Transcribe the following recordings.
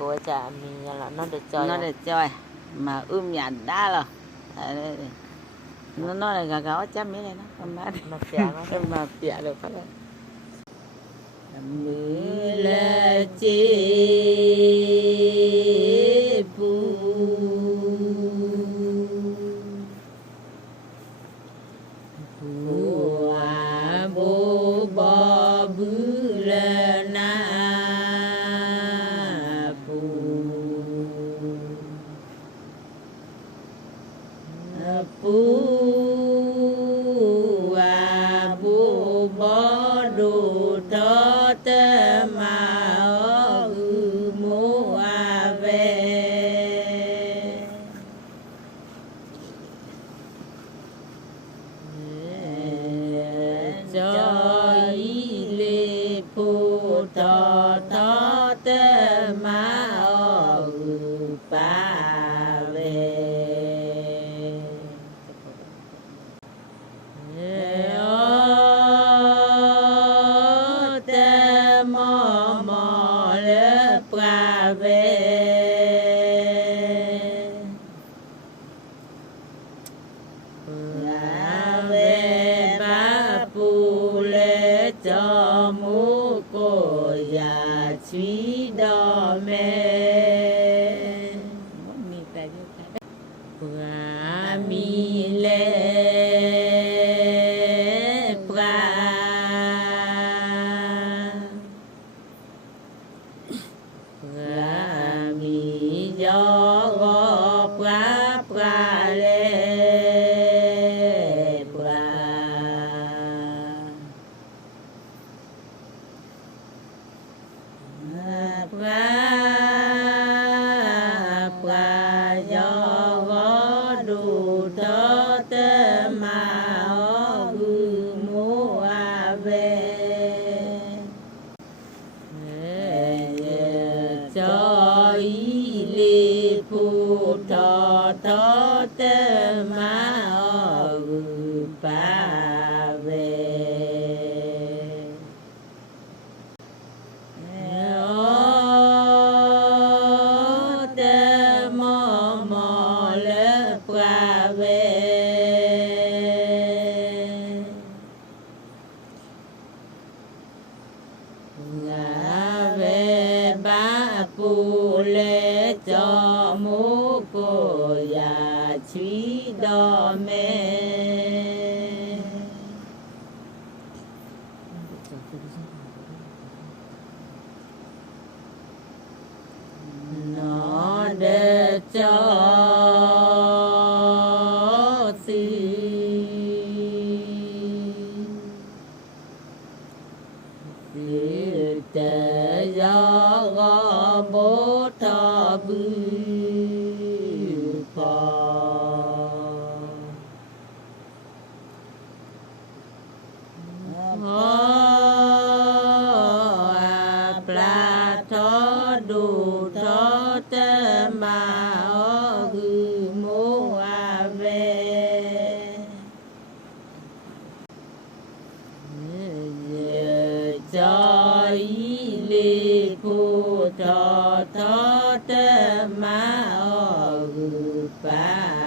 của cha mình là nó được chơi nó được chơi mà ươm nhà đã rồi, nó nó là gà gà chăm mấy này nó không mát mà pịa nó không mà pịa được phát lên mưa là chi buồn Oh. 哎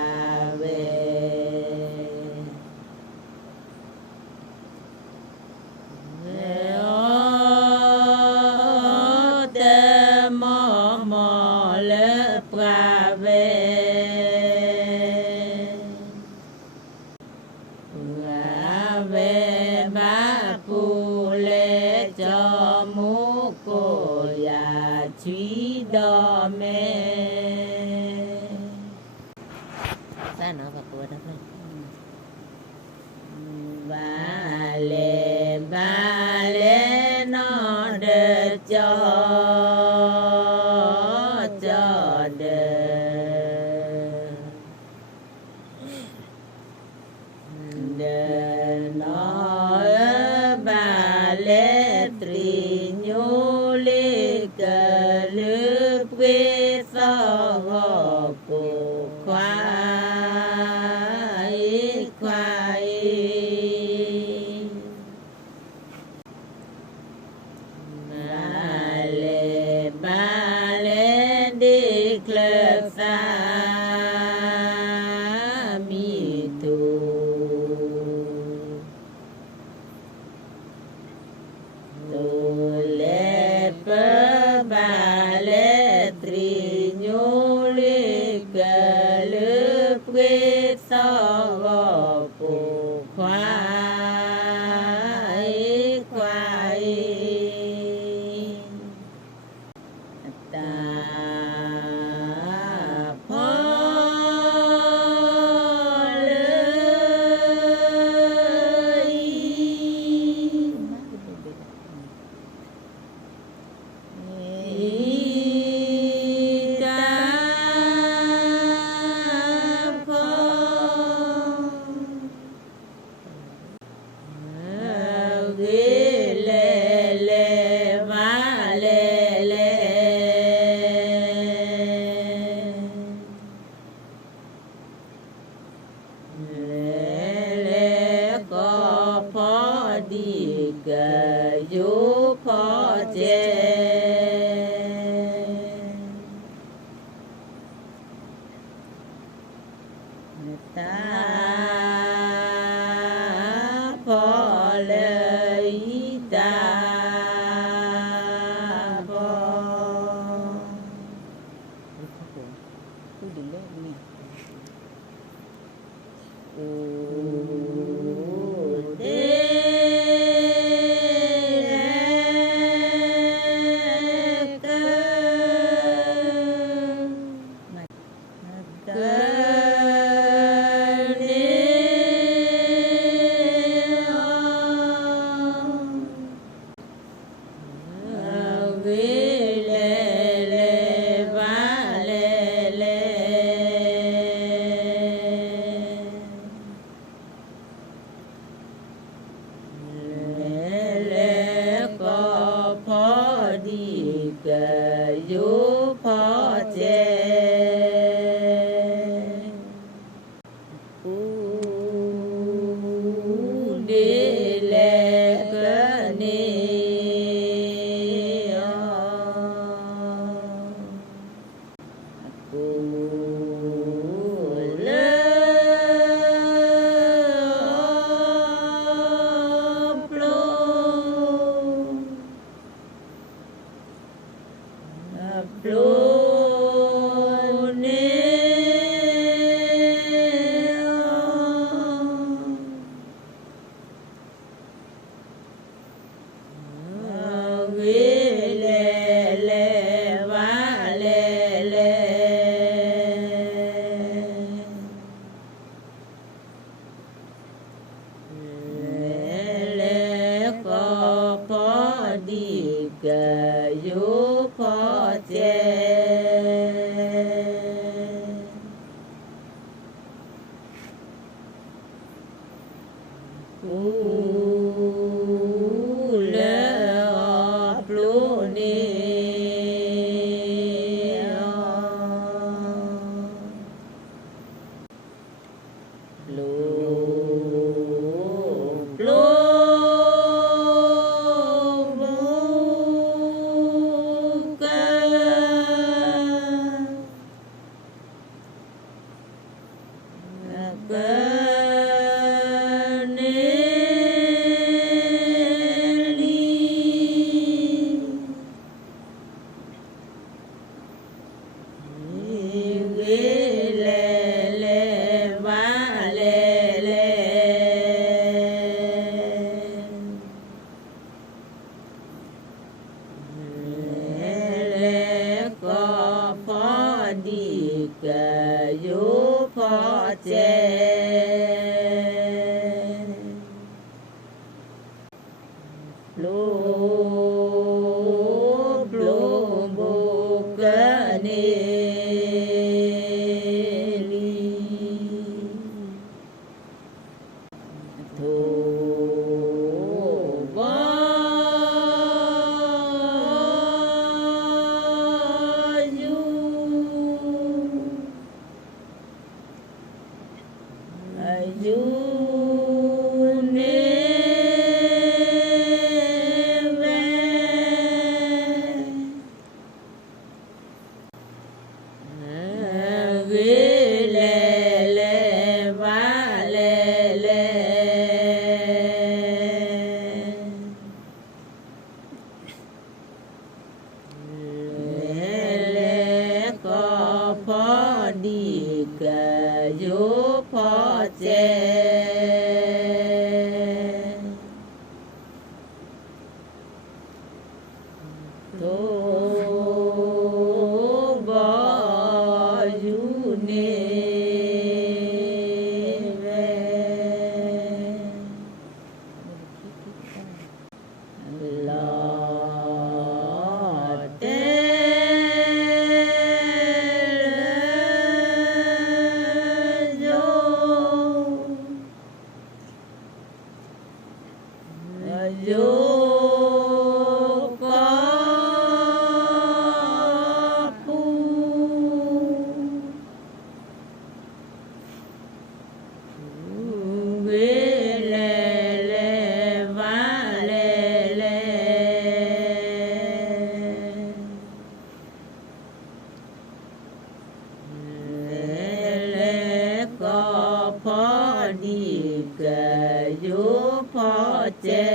And, uh, 地个有跑街。Yeah.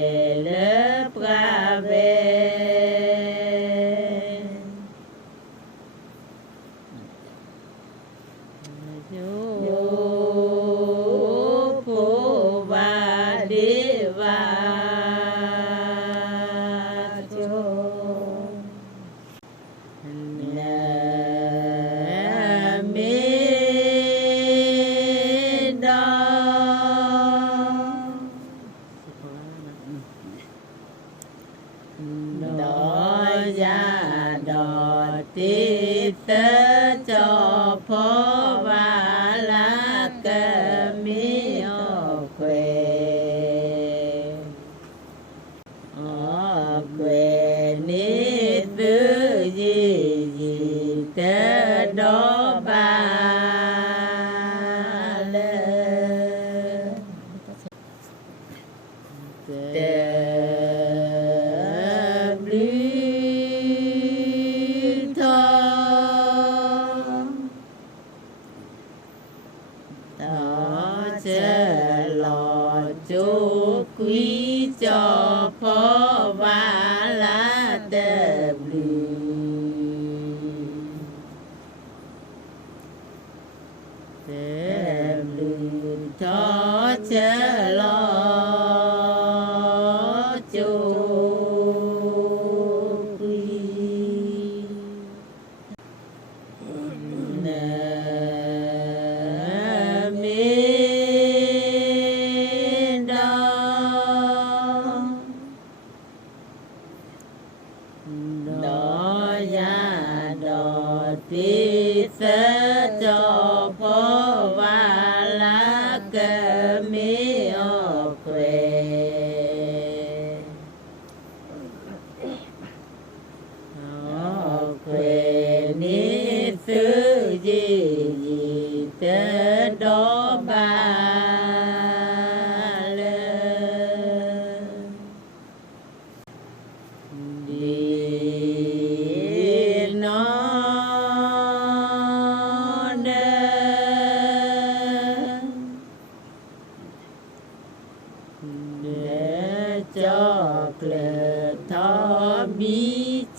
Ele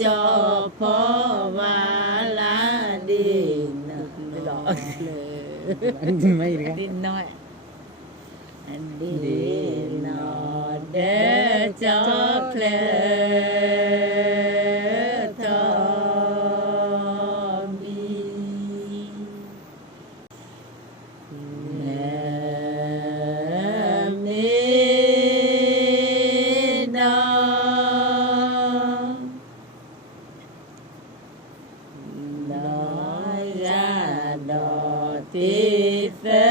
จอพอวาลาดินไม่ดอกเลยไม่เลยดินน้อยดินนอเดจอเพล Tithe.